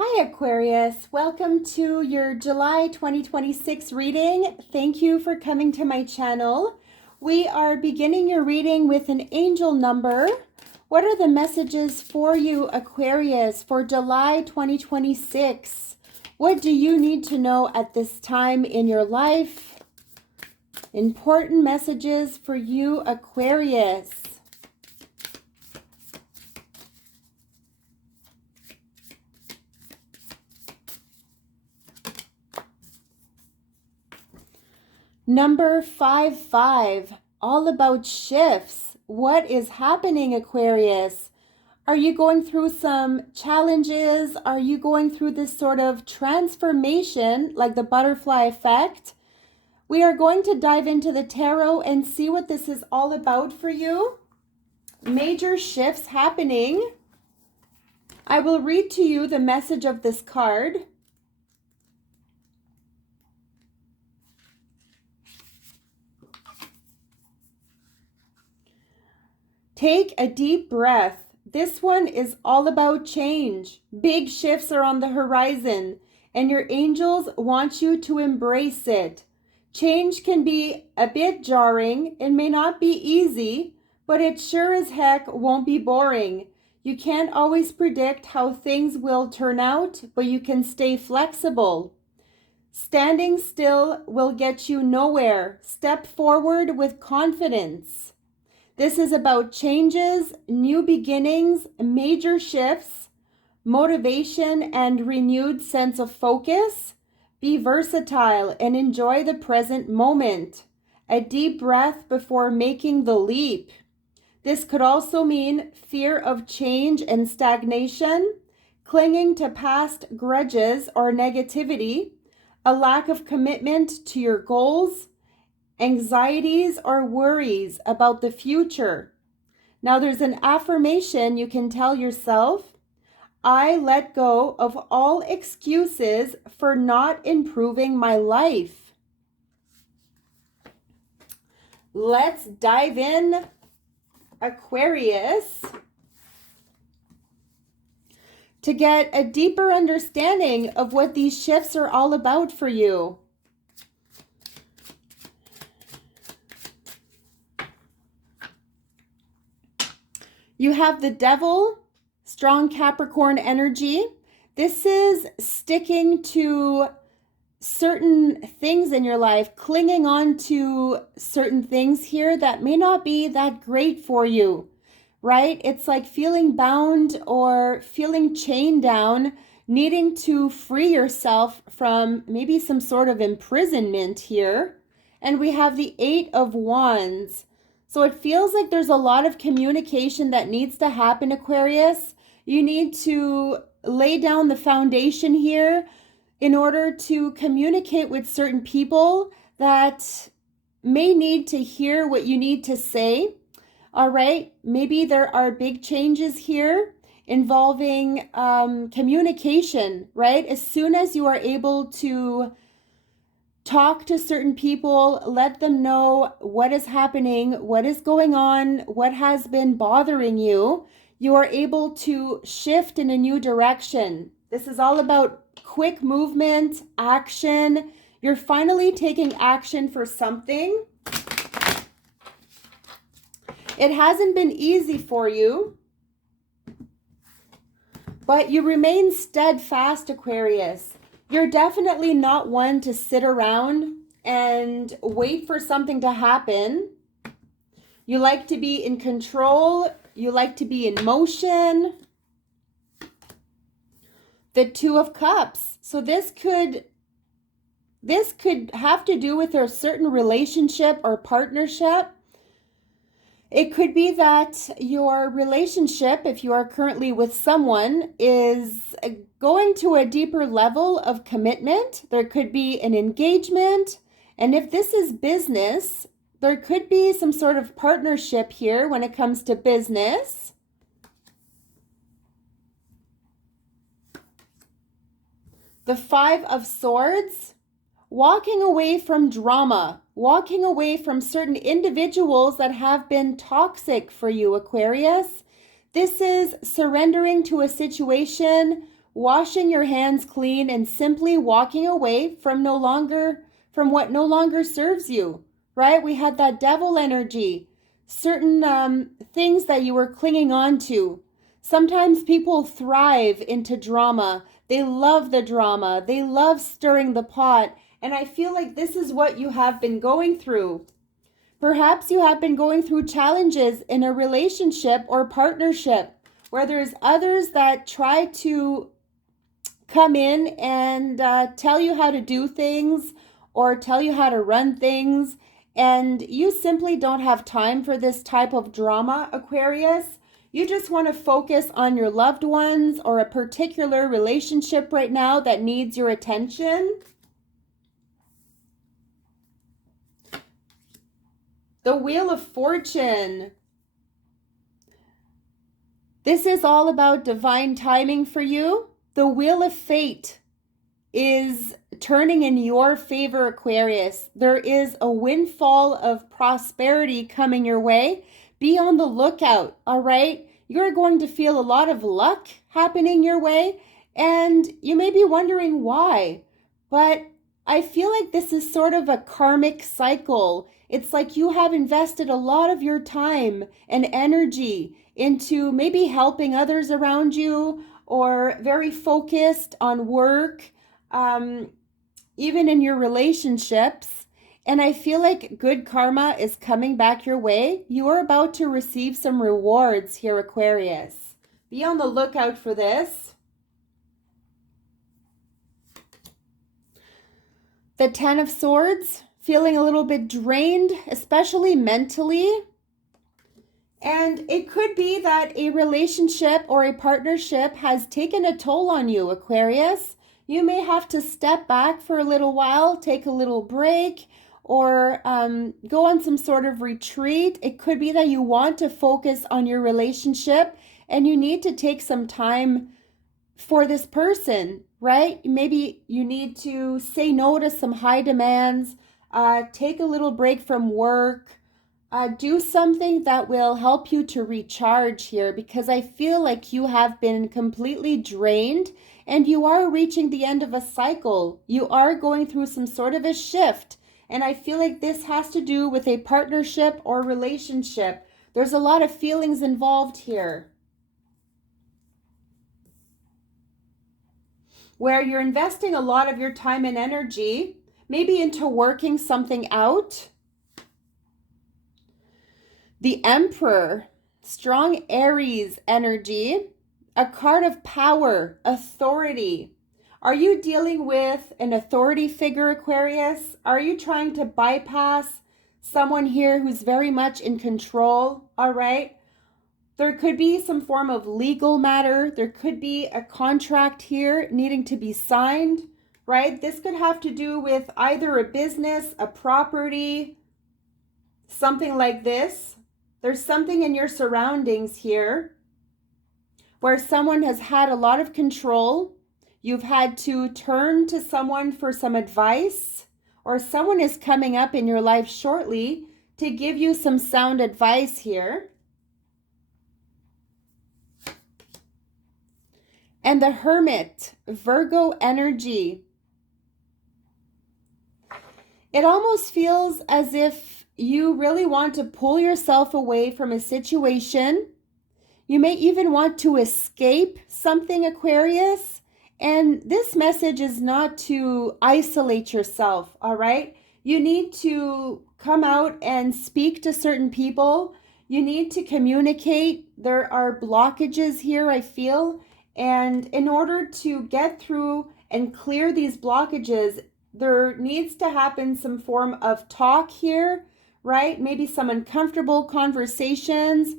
Hi Aquarius, welcome to your July 2026 reading. Thank you for coming to my channel. We are beginning your reading with an angel number. What are the messages for you, Aquarius, for July 2026? What do you need to know at this time in your life? Important messages for you, Aquarius. Number 55, all about shifts. What is happening, Aquarius? Are you going through some challenges? Are you going through this sort of transformation, like the butterfly effect? We are going to dive into the tarot and see what this is all about for you. Major shifts happening. I will read to you the message of this card. Take a deep breath. This one is all about change. Big shifts are on the horizon, and your angels want you to embrace it. Change can be a bit jarring. It may not be easy, but it sure as heck won't be boring. You can't always predict how things will turn out, but you can stay flexible. Standing still will get you nowhere. Step forward with confidence. This is about changes, new beginnings, major shifts, motivation, and renewed sense of focus. Be versatile and enjoy the present moment. A deep breath before making the leap. This could also mean fear of change and stagnation, clinging to past grudges or negativity, a lack of commitment to your goals, anxieties or worries about the future. Now there's an affirmation you can tell yourself. I let go of all excuses for not improving my life. Let's dive in, Aquarius, to get a deeper understanding of what these shifts are all about for you. You have the Devil, strong Capricorn energy. This is sticking to certain things in your life, clinging on to certain things here that may not be that great for you, right? It's like feeling bound or feeling chained down, needing to free yourself from maybe some sort of imprisonment here. And we have the Eight of Wands. So it feels like there's a lot of communication that needs to happen, Aquarius. You need to lay down the foundation here in order to communicate with certain people that may need to hear what you need to say. All right, maybe there are big changes here involving communication, right? As soon as you are able to talk to certain people, let them know what is happening, what is going on, what has been bothering you. You are able to shift in a new direction. This is all about quick movement, action. You're finally taking action for something. It hasn't been easy for you, but you remain steadfast, Aquarius. You're definitely not one to sit around and wait for something to happen. You like to be in control. You like to be in motion. The Two of Cups. So this could have to do with a certain relationship or partnership. It could be that your relationship, if you are currently with someone, is going to a deeper level of commitment. There could be an engagement. And if this is business, there could be some sort of partnership here when it comes to business. The Five of Swords. Walking away from drama, walking away from certain individuals that have been toxic for you, Aquarius. This is surrendering to a situation washing your hands clean and simply walking away from what no longer serves you, right? We had that devil energy, certain things that you were clinging on to. Sometimes people thrive into drama. They love the drama. They love stirring the pot. And I feel like this is what you have been going through. Perhaps you have been going through challenges in a relationship or partnership where there's others that try to come in and tell you how to do things or tell you how to run things, and you simply don't have time for this type of drama, Aquarius. You just want to focus on your loved ones or a particular relationship right now that needs your attention. The Wheel of Fortune. This is all about divine timing for you. The Wheel of Fate is turning in your favor, Aquarius. There is a windfall of prosperity coming your way. Be on the lookout, all right? You're going to feel a lot of luck happening your way, and you may be wondering why, but I feel like this is sort of a karmic cycle. It's like you have invested a lot of your time and energy into maybe helping others around you or very focused on work, even in your relationships. And I feel like good karma is coming back your way. You are about to receive some rewards here, Aquarius. Be on the lookout for this. The Ten of Swords, feeling a little bit drained, especially mentally. And it could be that a relationship or a partnership has taken a toll on you, Aquarius. You may have to step back for a little while, take a little break, or go on some sort of retreat. It could be that you want to focus on your relationship and you need to take some time for this person, right? Maybe you need to say no to some high demands, take a little break from work, do something that will help you to recharge here, because I feel like you have been completely drained and you are reaching the end of a cycle. You are going through some sort of a shift, and I feel like this has to do with a partnership or relationship. There's a lot of feelings involved here, where you're investing a lot of your time and energy, maybe into working something out. The Emperor, strong Aries energy, a card of power, authority. Are you dealing with an authority figure, Aquarius? Are you trying to bypass someone here who's very much in control? All right. There could be some form of legal matter. There could be a contract here needing to be signed, right? This could have to do with either a business, a property, something like this. There's something in your surroundings here where someone has had a lot of control. You've had to turn to someone for some advice, or someone is coming up in your life shortly to give you some sound advice here. And the Hermit, Virgo energy. It almost feels as if you really want to pull yourself away from a situation. You may even want to escape something, Aquarius. And this message is not to isolate yourself, all right? You need to come out and speak to certain people. You need to communicate. There are blockages here, I feel. And in order to get through and clear these blockages, there needs to happen some form of talk here, right? Maybe some uncomfortable conversations.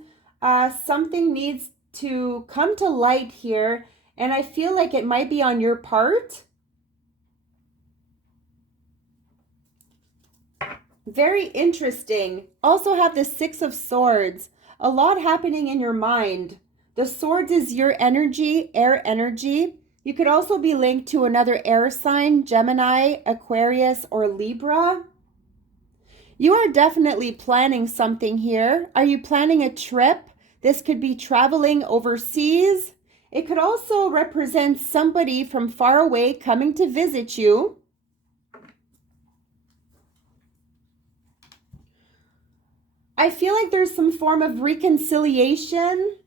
Something needs to come to light here, and I feel like it might be on your part. Very interesting. Also have the Six of Swords. A lot happening in your mind. The Swords is your energy, air energy. You could also be linked to another air sign, Gemini, Aquarius, or Libra. You are definitely planning something here. Are you planning a trip? This could be traveling overseas. It could also represent somebody from far away coming to visit you. I feel like there's some form of reconciliation.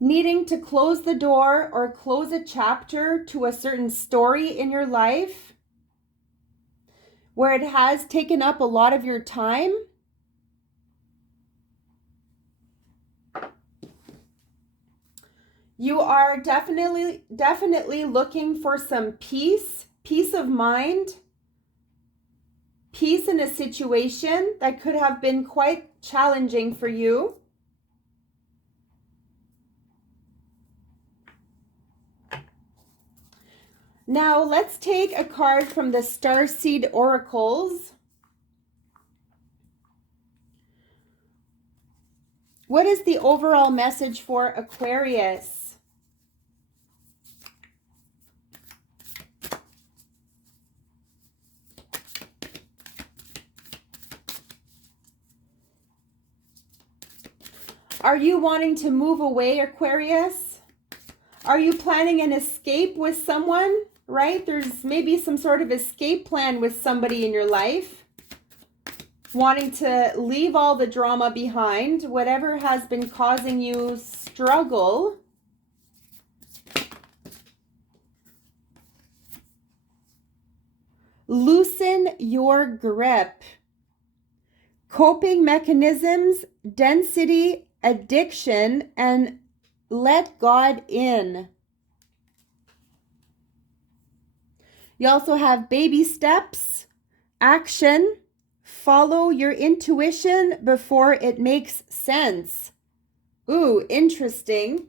Needing to close the door or close a chapter to a certain story in your life where it has taken up a lot of your time. You are definitely looking for some peace of mind, peace in a situation that could have been quite challenging for you. Now let's take a card from the Starseed Oracles. What is the overall message for Aquarius? Are you wanting to move away, Aquarius? Are you planning an escape with someone, right? There's maybe some sort of escape plan with somebody in your life. Wanting to leave all the drama behind, whatever has been causing you struggle. Loosen your grip. Coping mechanisms, density, addiction, and let God in. You also have baby steps, action, follow your intuition before it makes sense. Ooh, interesting.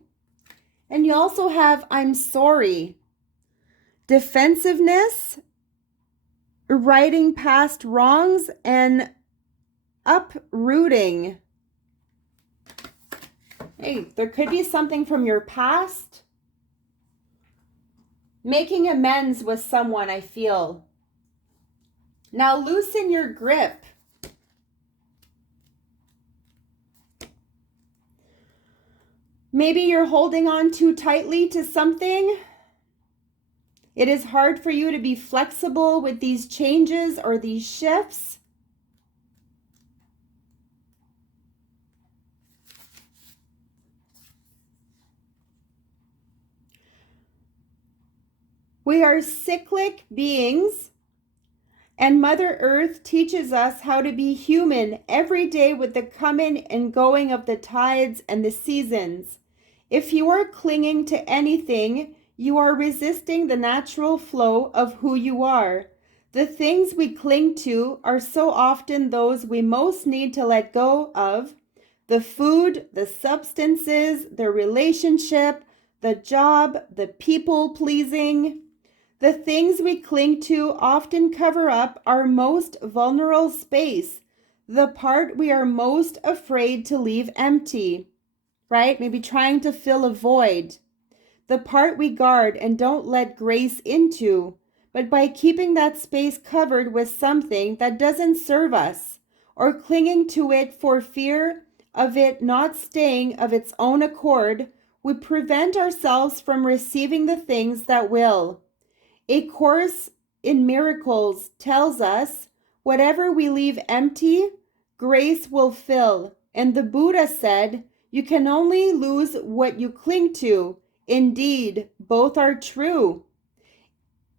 And you also have I'm sorry, defensiveness, righting past wrongs, and uprooting. Hey, there could be something from your past. Making amends with someone, I feel. Now loosen your grip. Maybe you're holding on too tightly to something. It is hard for you to be flexible with these changes or these shifts. We are cyclic beings, and Mother Earth teaches us how to be human every day with the coming and going of the tides and the seasons. If you are clinging to anything, you are resisting the natural flow of who you are. The things we cling to are so often those we most need to let go of. The food, the substances, the relationship, the job, the people pleasing. The things we cling to often cover up our most vulnerable space, the part we are most afraid to leave empty, right? Maybe trying to fill a void, the part we guard and don't let grace into, but by keeping that space covered with something that doesn't serve us, or clinging to it for fear of it not staying of its own accord, we prevent ourselves from receiving the things that will. A Course in Miracles tells us, whatever we leave empty, grace will fill. And the Buddha said, you can only lose what you cling to. Indeed, both are true.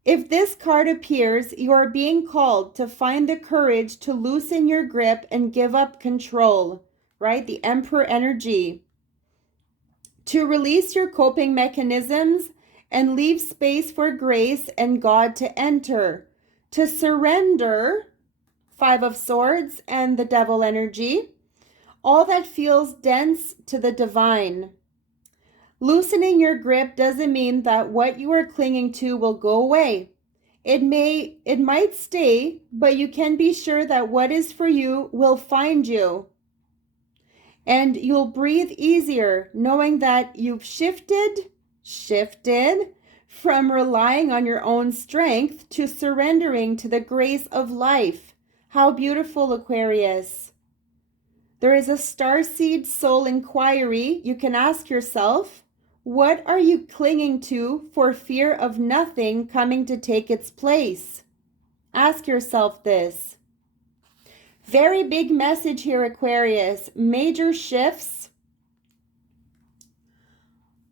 If this card appears, you are being called to find the courage to loosen your grip and give up control, right? The Emperor energy. To release your coping mechanisms and leave space for grace and God to enter. To surrender, Five of Swords and the Devil energy, all that feels dense to the divine. Loosening your grip doesn't mean that what you are clinging to will go away. It might stay, but you can be sure that what is for you will find you. And you'll breathe easier knowing that you've shifted from relying on your own strength to surrendering to the grace of life. How beautiful, Aquarius. There is a starseed soul inquiry. You can ask yourself, what are you clinging to for fear of nothing coming to take its place? Ask yourself this. Very big message here, Aquarius. Major shifts.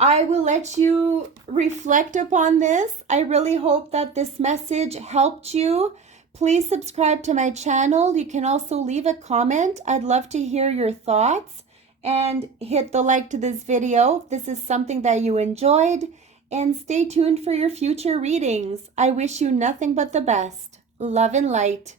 I will let you reflect upon this. I really hope that this message helped you. Please subscribe to my channel. You can also leave a comment. I'd love to hear your thoughts. And hit the like to this video if this is something that you enjoyed. And stay tuned for your future readings. I wish you nothing but the best. Love and light.